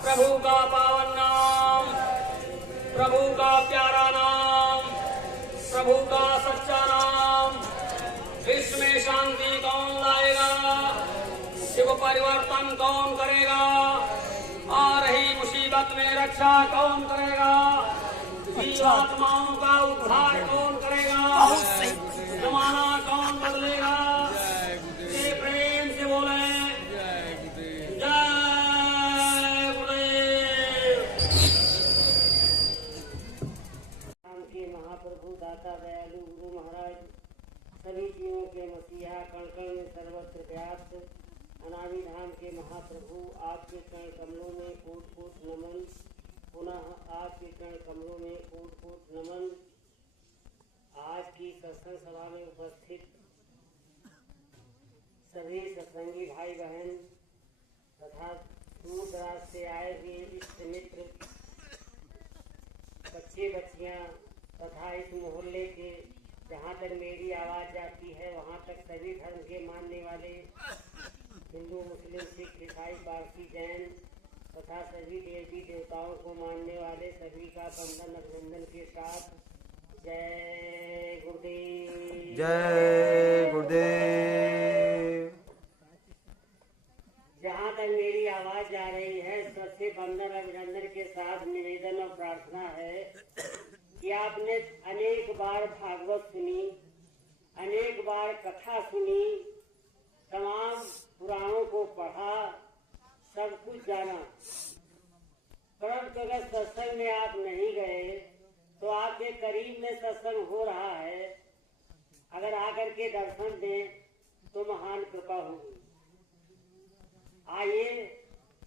प्रभु का पावन नाम, प्रभु का प्यारा नाम, प्रभु का सच्चा नाम। विश्व में शांति कौन लाएगा, शिव परिवर्तन कौन करेगा, आ रही मुसीबत में रक्षा कौन करेगा, जीवात्माओं का उद्धार कौन करेगा, जमाना कौन बदलेगा। ये प्रेम से बोले महाप्रभु दाता दयालु गुरु महाराज, सभी जीवों के मसीहा, कण कण में सर्वत्र व्याप्त अनादि धाम के महाप्रभु, आपके चरण कमलों में कोट कोट नमन। पुनः आपके चरण कमलों में कोट कोट नमन। आज की सत्संग सभा में उपस्थित सभी सत्संगी भाई बहन तथा दूर दराज से आए हुए इष्ट मित्र, बच्चे बच्चियां तथा इस मोहल्ले के जहाँ तक मेरी आवाज़ जाती है वहाँ तक सभी धर्म के मानने वाले हिंदू, मुस्लिम, सिख, ईसाई, पारसी, जैन तथा सभी देवी देवताओं को मानने वाले सभी का बंधन अभिनंदन के साथ जय गुरुदेव, जय गुरुदेव। जहाँ तक मेरी आवाज़ जा रही है सबसे बंधन अभिनंदन के साथ निवेदन और प्रार्थना है कि आपने अनेक बार भागवत सुनी, अनेक बार कथा सुनी, तमाम पुराणों को पढ़ा, सब कुछ जाना, परंतु अगर सत्संग में आप नहीं गए तो आपके करीब में सत्संग हो रहा है, अगर आकर के दर्शन दें तो महान कृपा होगी। आइए,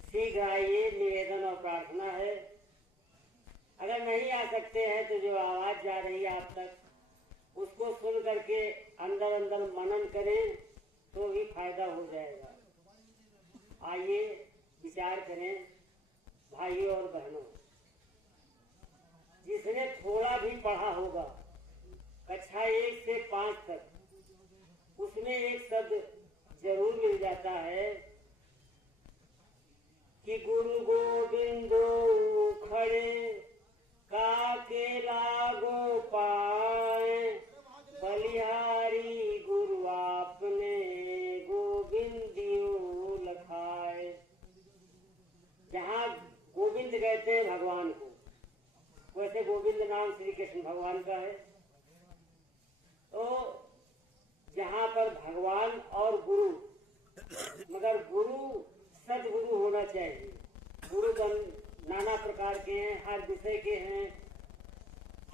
शीघ्र आइए, निवेदन और प्रार्थना है। अगर नहीं आ सकते हैं तो जो आवाज जा रही है आप तक उसको सुन करके अंदर अंदर मनन करें तो भी फायदा हो जाएगा। आइए विचार करें भाइयों और बहनों, जिसने थोड़ा भी पढ़ा होगा कक्षा 1 से 5 तक, उसमें एक शब्द जरूर मिल जाता है कि गुरु गोविंदो खड़े काके लागो पाए, बलिहारी गुरु आपने गोविंदियो लखाए। जहाँ गोविंद कहते हैं भगवान को, वैसे गोविंद नाम श्री कृष्ण भगवान का है, तो जहाँ पर भगवान और गुरु, मगर गुरु सदगुरु होना चाहिए। गुरु नाना प्रकार के हैं, हर विषय के हैं,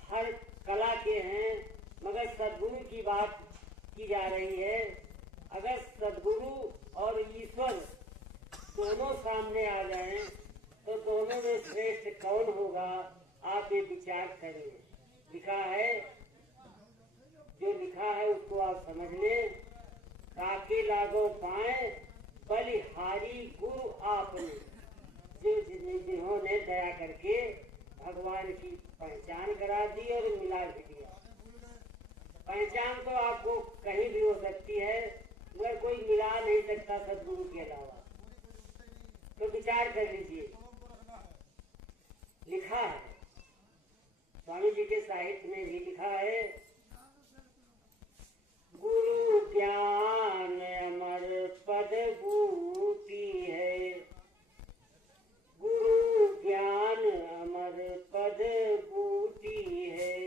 हर कला के हैं, मगर सदगुरु की बात की जा रही है। अगर सदगुरु और ईश्वर दोनों सामने आ जाएं तो दोनों में श्रेष्ठ कौन होगा, आप ये विचार करें। लिखा है, जो लिखा है उसको आप समझ लें। काके लागो पाए, बलिहारी गुरु आपने, जिन्होंने दया करके भगवान की पहचान करा दी और मिला भी दिया। पहचान तो आपको कहीं भी हो सकती है, मगर कोई मिला नहीं सकता सदगुरु के अलावा। तो विचार कर लीजिए। लिखा है, स्वामी जी के साहित्य में भी लिखा है, गुरु ज्ञान अमर पद बूटी है, गुरु ज्ञान अमर पद बूटी है,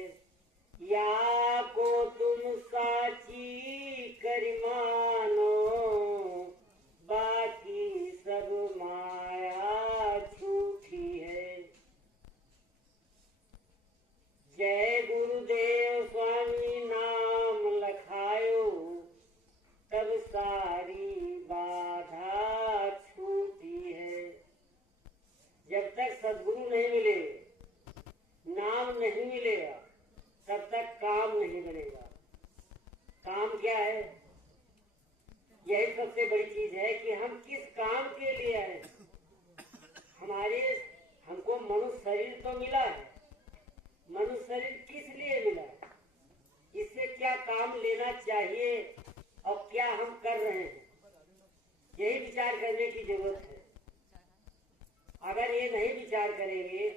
या को तुम साची कर मानो, बाकी सब माया झूठी है। जय गुरुदेव स्वामी नाम लखायो, तब सारी बाधा छूटी है। जब तक सद्गुरु नहीं मिले, नाम नहीं मिलेगा, तब तक काम नहीं बनेगा। काम क्या है? यही सबसे बड़ी चीज है कि हम किस काम के लिए आए। हमको मनुष्य शरीर तो मिला है, मनुष्य शरीर किस लिए देना चाहिए और क्या हम कर रहे हैं, यही विचार करने की जरूरत है। अगर ये नहीं विचार करेंगे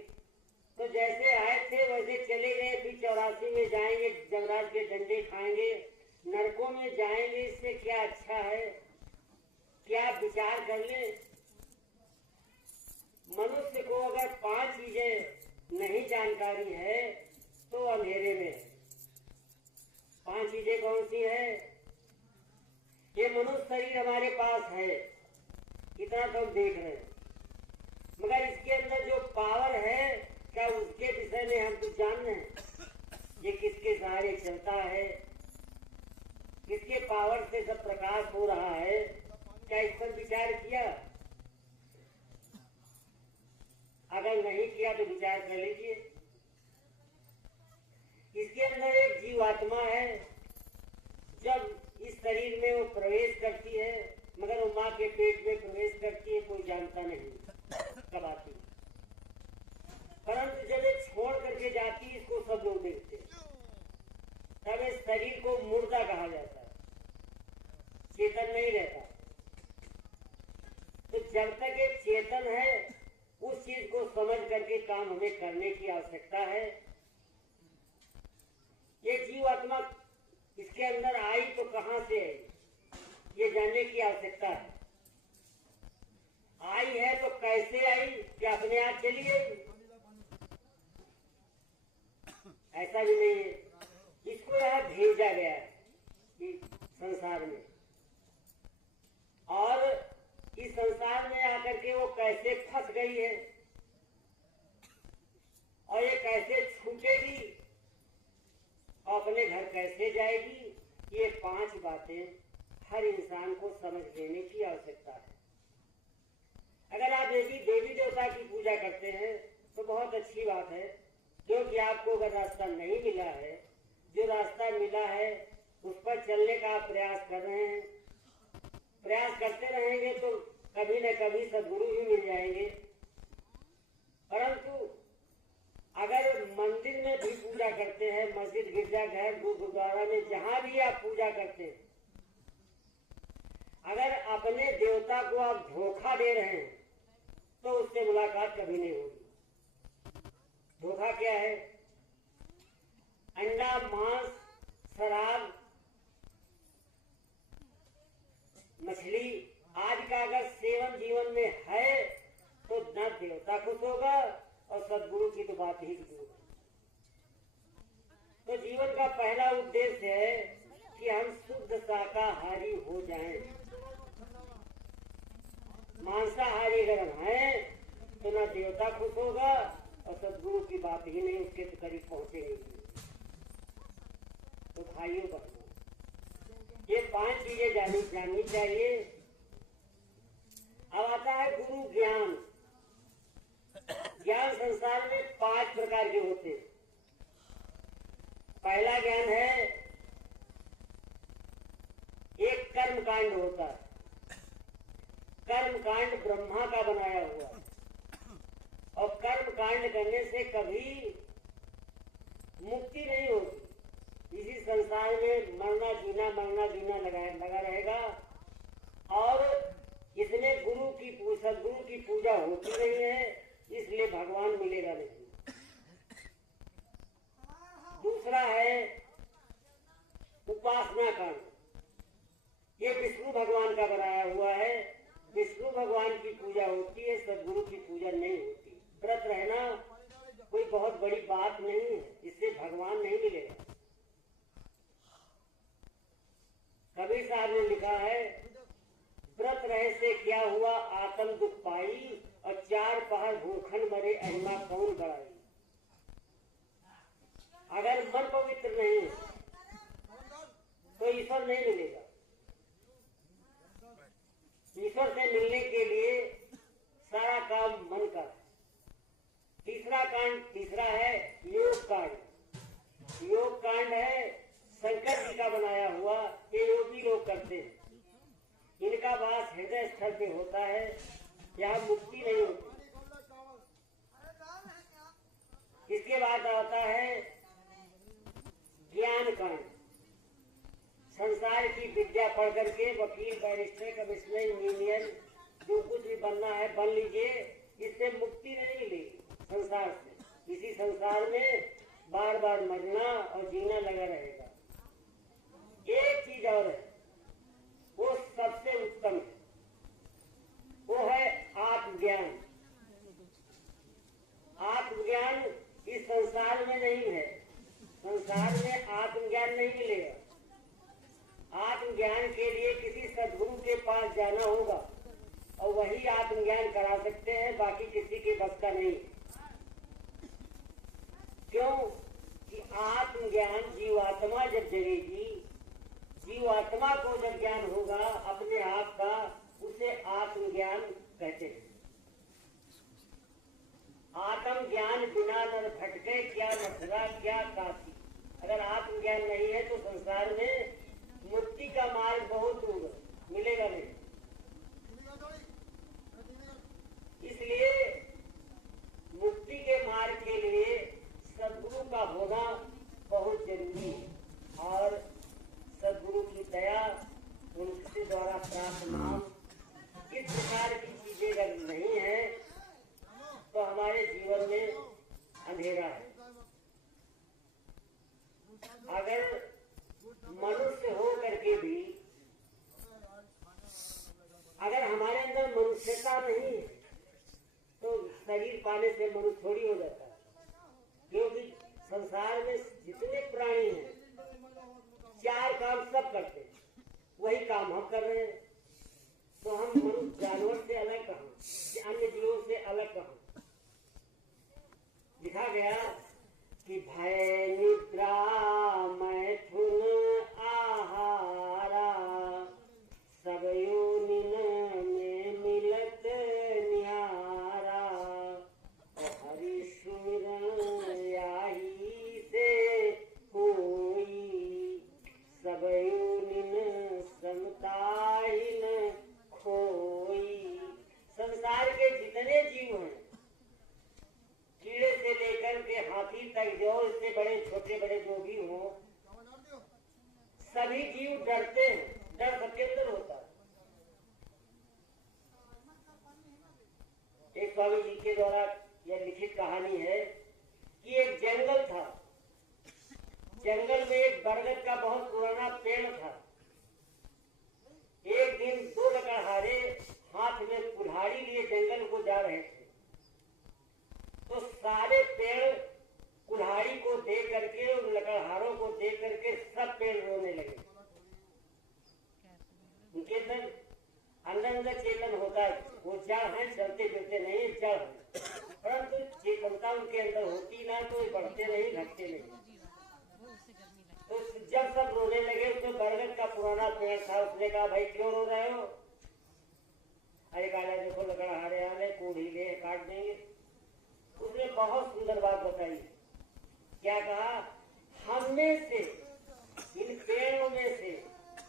तो जैसे आए थे वैसे चले गए, फिर 84 में जाएंगे, जमराज के डंडे खाएंगे, नरकों में जाएंगे। इससे क्या अच्छा है? क्या विचार कर ले। मनुष्य को अगर 5 चीजें नहीं जानकारी है तो अंधेरे में है। 5 चीजें कौन सी है? ये मनुष्य शरीर हमारे पास है, इतना तो हम देख रहे हैं, मगर इसके अंदर जो पावर है, क्या उसके विषय में हम कुछ जान रहे हैं? ये किसके सहारे चलता है, किसके पावर से सब प्रकाश हो रहा है, क्या इस पर विचार किया? अगर नहीं किया तो विचार कर लीजिए। इसके अंदर एक जीवात्मा है, जब इस शरीर में वो प्रवेश करती है, मगर वो माँ के पेट में प्रवेश करती है, कोई जानता नहीं कब आती। परंतु जब ये छोड़ करके जाती है, इसको सब लोग देखते हैं, तब इस शरीर को मुर्दा कहा जाता है, चेतन नहीं रहता। तो जब तक ये चेतन है, उस चीज को समझ करके काम हमें करने की आवश्यकता है। ये जीवात्मा इसके अंदर आई तो कहां से आई, ये जानने की आवश्यकता है। आई है तो कैसे आई, क्या अपने आप चली आई? ऐसा भी नहीं है, इसको यहां भेजा गया है इस संसार में, और इस संसार में आकर के वो कैसे फंस गई है और ये कैसे छूटेगी और अपने घर कैसे जाएगी, ये 5 बातें हर इंसान को समझ लेने की आवश्यकता है। अगर आप देवी देवता की पूजा करते हैं तो बहुत अच्छी बात है, क्योंकि आपको अगर रास्ता नहीं मिला है, जो रास्ता मिला है उस पर चलने का आप प्रयास कर रहे हैं। प्रयास करते रहेंगे तो कभी न कभी सद्गुरु ही मिल जाएंगे। परंतु अगर मंदिर में भी पूजा करते हैं, मस्जिद, गिरजाघर, गुरुद्वारा में जहां भी आप पूजा करते हैं, अगर अपने देवता को आप धोखा दे रहे हैं तो उससे मुलाकात कभी नहीं होगी। धोखा क्या है? अंडा, मांस, शराब, मछली आदि का अगर सेवन जीवन में है तो न देवता खुश होगा और सद्गुरु की तो बात ही दूर है। तो जीवन का पहला उद्देश्य है कि हम शुद्ध शाकाहारी हो जाएं। मांसाहारी अगर हम हैं तो न देवता खुश होगा और सद्गुरु की बात ही नहीं उसके तो करीब पहुंचेगी। तो भाइयों बहनों, ये 5 चीजें जाननी चाहिए। अब आता है गुरु ज्ञान। ज्ञान संसार में 5 प्रकार के होते हैं। पहला ज्ञान है, एक कर्म कांड होता है। कर्म कांड ब्रह्मा का बनाया हुआ है, और कर्म कांड करने से कभी मुक्ति नहीं होती। इसी संसार में मरना जीना लगा रहेगा, और इसमें सदगुरु की पूजा होती नहीं है, इसलिए भगवान मिलेगा नहीं। दूसरा है उपासना कांड। ये विष्णु भगवान का बनाया हुआ है। विष्णु भगवान की पूजा होती है, सदगुरु की पूजा नहीं होती। व्रत रहना कोई बहुत बड़ी बात नहीं है, इससे भगवान नहीं मिलेगा। कबीर साहब ने लिखा है, व्रत रहे से क्या हुआ, आत्म दुख पाई, और 4 पहर भूखन मरे, अहिमा कौन बढ़ाई। अगर मन पवित्र नहीं है तो ईश्वर नहीं मिलेगा। ईश्वर से मिलने के लिए सारा काम मन का है। तीसरा है योग कांड। योग कांड है शंकर जी का बनाया हुआ, ये योगी लोग करते हैं। इनका वास हृदय स्थल पे होता है, यहाँ मुक्ति नहीं होती। इसके बाद आता है ज्ञान कांड। पढ़ करके वकील, बैरिस्टर, कमिश्नर, इंजीनियर, जो कुछ भी बनना है बन लीजिए, इससे मुक्ति नहीं मिलेगी संसार से। इसी संसार में बार बार मरना और जीना लगा रहेगा। एक चीज और है, वो सबसे उत्तम है, वो है आत्मज्ञान। आत्मज्ञान इस संसार में नहीं है। संसार में आत्मज्ञान नहीं मिलेगा। आत्मज्ञान के लिए किसी सद्गुरु के पास जाना होगा और वही आत्मज्ञान करा सकते हैं, बाकी किसी के बस का नहीं। क्यों कि आत्मज्ञान जीवात्मा जब जगेगी, जीवात्मा को जब ज्ञान होगा अपने आप का, उसे आत्मज्ञान कहते हैं। आत्म ज्ञान बिना नर भटके, क्या मथुरा क्या काशी। अगर आत्मज्ञान नहीं है तो संसार में मुक्ति का मार्ग बहुत दूर है, मिलेगा नहीं। इसलिए मुक्ति के मार्ग के लिए सद्गुरु का होना बहुत जरूरी है। और सद्गुरु की दया, उनके द्वारा प्राप्त नाम, इस प्रकार की चीजें अगर नहीं है तो हमारे जीवन में अंधेरा है। अगर मनुष्य हो करके भी अगर हमारे अंदर मनुष्यता नहीं है तो शरीर पाने से मनुष्य थोड़ी हो जाता है। क्योंकि संसार में जितने प्राणी हैं, चार काम सब करते हैं, वही काम हम कर रहे हैं। तो हम मनुष्य जानवर से अलग कहाँ, अन्य जीवों से अलग कहाँ। लिखा गया कि भय निद्रा मैथुन आहारा, सब योनिन में मिलत निहारा, हरि सुमिरन याही से होई, सब योनिन समताहिन खोई। संसार के जितने जीव हैं, कीड़े से लेकर के हाथी तक, जो इससे बड़े छोटे बड़े जो भी हों, सभी जीव डरते हैं। डर सबके अंदर होता है। एक स्वामी जी के द्वारा यह लिखित कहानी है कि एक जंगल था। जंगल में एक बरगद का बहुत पुराना पेड़ था। एक दिन दो लकड़हारे हाथ में कुल्हाड़ी लिए जंगल को जा रहे थे। तो सारे पेड़ कुल्हाड़ी को देख करके, उन लकड़हारों को देख करके सब पेड़ रोने लगे। उनके अंदर चेतन होता है, वो जड़ है, चलते फिरते नहीं, जड़ है, परंतु चेतनता उनके अंदर होती ना तो बढ़ते नहीं, घटते नहीं। तो जब सब रोने लगे, उसमें बरगद का पुराना पेड़ था। उसने कहा, भाई क्यों रो रहे हो? अरे कहा, देखो लकड़हारे आ रहे, कोढ़ी ले काट देंगे। उसने बहुत सुंदर बात बताई। क्या कहा? हम में से, इन पेड़ों में से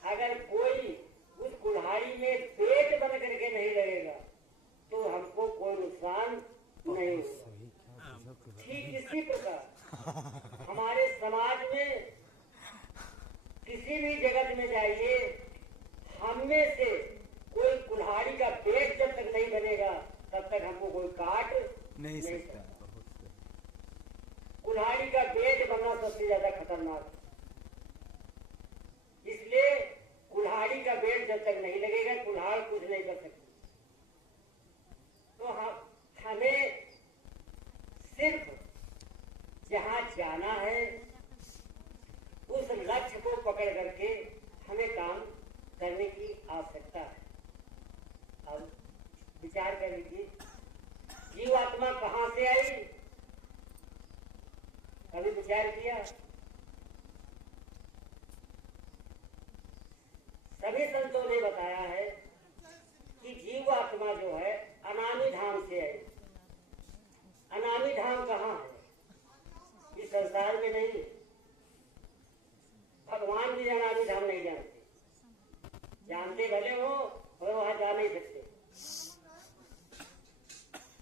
अगर कोई उस कुल्हाड़ी में पेट बन करके नहीं लगेगा तो हमको कोई नुकसान नहीं होगा। ठीक इसी प्रकार हमारे समाज में किसी भी जगत में जाइए, हम में से कोई कुल्हाड़ी का पेट जब तक नहीं बनेगा तब तक हमको कोई काट नहीं सकता। कुल्हाड़ी का पेट बनना सबसे ज्यादा खतरनाक है। इसलिए कुल्हाड़ी का पेट जब तक नहीं लगेगा, कुल्हाड़ कुछ नहीं कर सकती। तो हमें सिर्फ जहां जाना है उस लक्ष्य को पकड़ करके हमें काम करने की आवश्यकता है। अब विचार कर लीजिए, जीवात्मा कहां से आई? कभी विचार किया? सभी संतों ने बताया है कि जीवात्मा जो है अनामी धाम से आई। अनामी धाम कहाँ है? इस संसार में नहीं। भगवान भी अनामी धाम नहीं जानते। जानते भले हो और वहां जा नहीं सकते।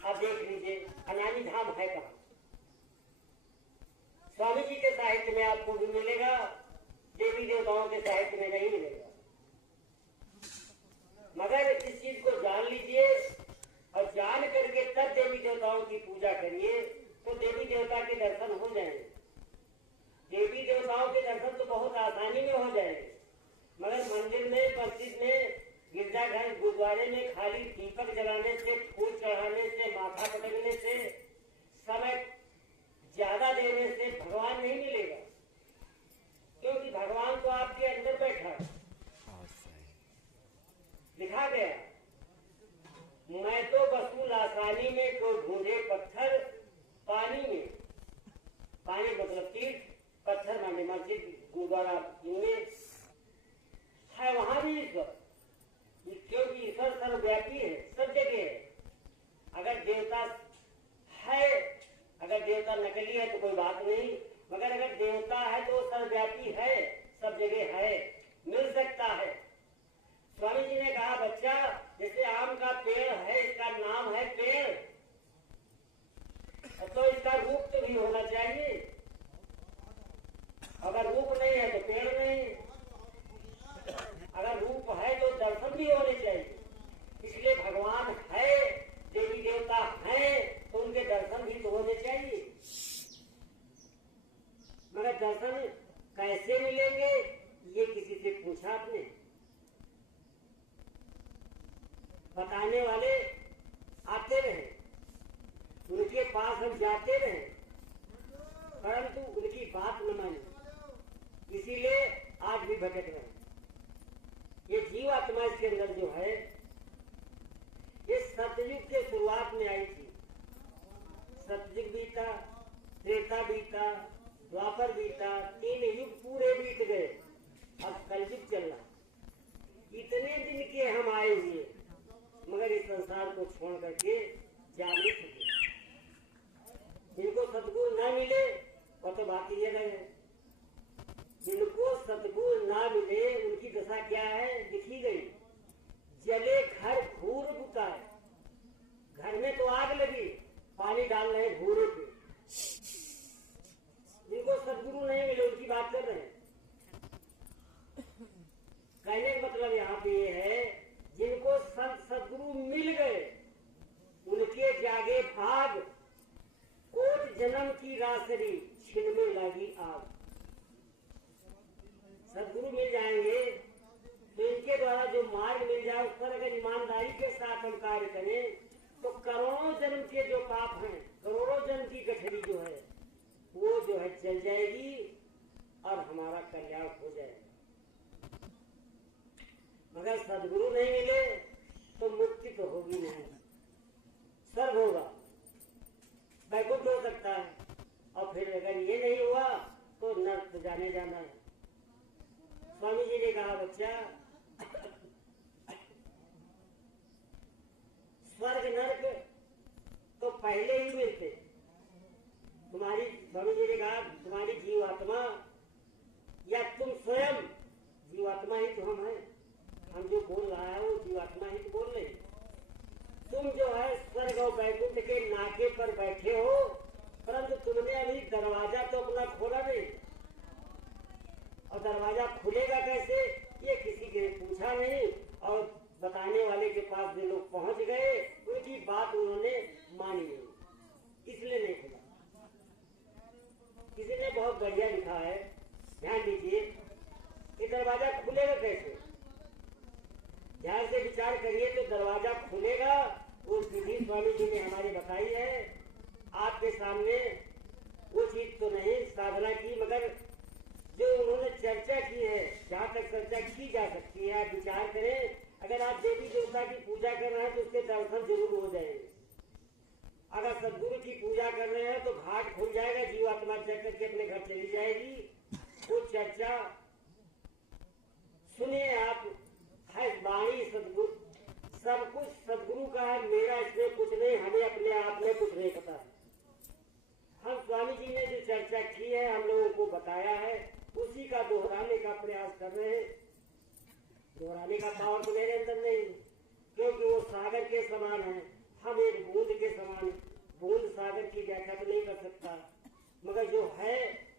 अब देख लीजिए अनामी धाम है कहाँ। स्वामी जी के साहित्य में आपको भी मिलेगा, देवी देवताओं के साहित्य में नहीं मिलेगा। मगर इस चीज को जान लीजिए और जान करके तब देवी देवताओं की पूजा करिए तो देवी देवता के दर्शन हो जाएंगे। देवी देवताओं के दर्शन तो बहुत आसानी में हो जाएंगे, मगर मंदिर में, मस्जिद में, गिरजाघर, गुरुद्वारे में खाली दीपक जलाने से, फूल चढ़ाने से, माथा पटकने से, समय ज्यादा देने से भगवान नहीं मिलेगा, क्योंकि भगवान तो आपके अंदर बैठा है। लिखा गया, मैं तो वसूल आसानी में को ढूंढे पत्थर पानी में। पानी मतलब तीर्थ, पत्थर माने मस्जिद, गुरुद्वारा, इनमें है वहां भी ईश्वर, क्योंकि ईश्वर सर्वव्यापी है, सब जगह है। अगर देवता है, अगर देवता नकली है तो कोई बात नहीं, मगर अगर देवता है तो सर्वव्यापी है, सब जगह है, मिल सकता है। स्वामी जी ने कहा, बच्चा जैसे आम का पेड़ है, इसका नाम है पेड़, तो इसका रूप तो भी होना चाहिए। अगर रूप नहीं है तो पेड़ नहीं, अगर रूप है तो दर्शन भी होने चाहिए। इसलिए भगवान है, देवी देवता हैं, तो उनके दर्शन भी तो होने चाहिए। मगर दर्शन कैसे मिलेंगे ये किसी से पूछा आपने? बताने वाले आते रहे, उनके पास हम जाते रहे, परंतु उनकी बात न मानी, इसीलिए आज भी भटक रहे। ये जीवात्मा इसके अंदर जो है, ये सतयुग के शुरुआत में आई थी। सतयुग बीता, त्रेता बीता, द्वापर बीता, 3 युग पूरे बीत गए, अब कलयुग चल रहा। इतने दिन के हम आए हुए, मगर इस संसार को छोड़ करके जा नहीं सके। जिनको सतगुरु न मिले वो तो बात ये रहे, जिनको सतगुरु ना मिले उनकी दशा क्या है लिखी गई, जले घर घूर बुताए। घर में तो आग लगी, पानी डाल रहे घूरे पे। जिनको सतगुरु नहीं मिले उनकी बात कर रहे हैं। कहने का मतलब यहाँ पे ये है, जिनको संत सदगुरु मिल गए उनके जागे भाग, कोट जन्म की रासरी छिन में लगी आग। सदगुरु मिल जाएंगे तो इनके द्वारा जो मार्ग मिल जाए उस पर अगर ईमानदारी के साथ हम कार्य करें तो करोड़ों जन्म के जो पाप हैं, करोड़ों जन्म की गठरी जो है वो जो है चल जाएगी और हमारा कल्याण हो जाएगा। मगर सदगुरु नहीं मिले तो मुक्ति तो होगी नहीं, स्वर्ग होगा, वैकुंठ हो सकता है, और फिर अगर ये नहीं हुआ तो नर्क जाने जाना है। स्वामी जी ने कहा, बच्चा स्वर्ग नर्क तो पहले ही मिलते। तुम्हारी, स्वामी जी ने कहा, तुम्हारी जीवात्मा या तुम स्वयं, जीवात्मा ही तो हम हैं, हम जो बोल रहा है वो जीवात्मा ही तो बोल रहे। तुम जो है स्वर्ग और वैकुंठ के नाके पर बैठे हो, परंतु तुमने अभी दरवाजा तो अपना खोला नहीं, और दरवाजा खुलेगा कैसे ये किसी ने पूछा नहीं, और बताने वाले के पास जो लोग पहुंच गए उनकी बात उन्होंने मानी नहीं, इसलिए नहीं खुला। किसी ने बहुत बढ़िया लिखा है, ध्यान दीजिए, कि दरवाजा खुलेगा कैसे। ध्यान से विचार करिए तो दरवाजा खुलेगा, वो विधि स्वामी जी ने हमारी बताई है आपके सामने। वो चीज तो नहीं साधना की, मगर जो उन्होंने चर्चा की है, जहाँ तक चर्चा की जा सकती है, आप विचार करें। अगर आप देवी देवता की पूजा कर रहे हैं तो उसके दर्शन जरूर हो जाएंगे। अगर सदगुरु की पूजा कर रहे हैं तो घाट खुल जाएगा, जीवात्मा चल करके अपने घर चली जाएगी। वो चर्चा सुनिए आप, है वाणी सदगुरु, सब कुछ सदगुरु का है, मेरा इसमें कुछ नहीं, हमें अपने आप में कुछ नहीं पता। हम स्वामी जी ने जो चर्चा की है, हम लोगों को बताया है, उसी का दोहराने का प्रयास कर रहे हैं। दोहराने का पावर तो मेरे अंदर नहीं, क्योंकि वो सागर के समान है, हम एक बूंद के समान। बूंद सागर की व्याख्या तो नहीं कर सकता, मगर जो है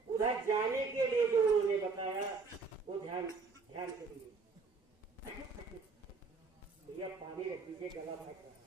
उधर जाने के लिए जो उन्होंने बताया वो ध्यान करिए। पानी रख दीजिए, गला फट रहा है।